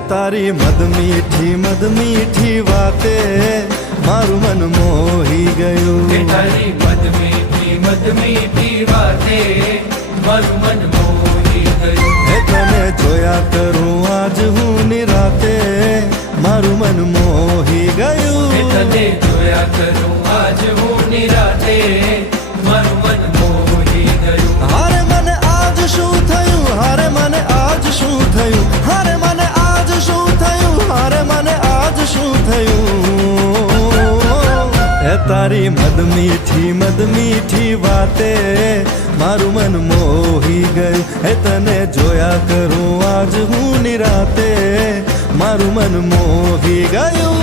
તારી મદ મીઠી વાતે મારું મન મોહી ગયું. તારી મદ મીઠી વાતે મારું મન મોહી ગયું. તને જોયા કરું આજ હું નિરાતે મારું મન મોહી ગયું. તને જોયા કરું આજ હું નિરાતે મારું મન મોહી ગયું. હારે મને આજ શું થયું, હારે મને આજ શું થયું, હારે મને આજ શું થયું, હારે મને આજ શું થયું. તારી મદ મીઠી વાતે મારું મન મોહી ગયું. તને જોયા કરું આજ હું નિરાતે મારું મન મોહી ગયું.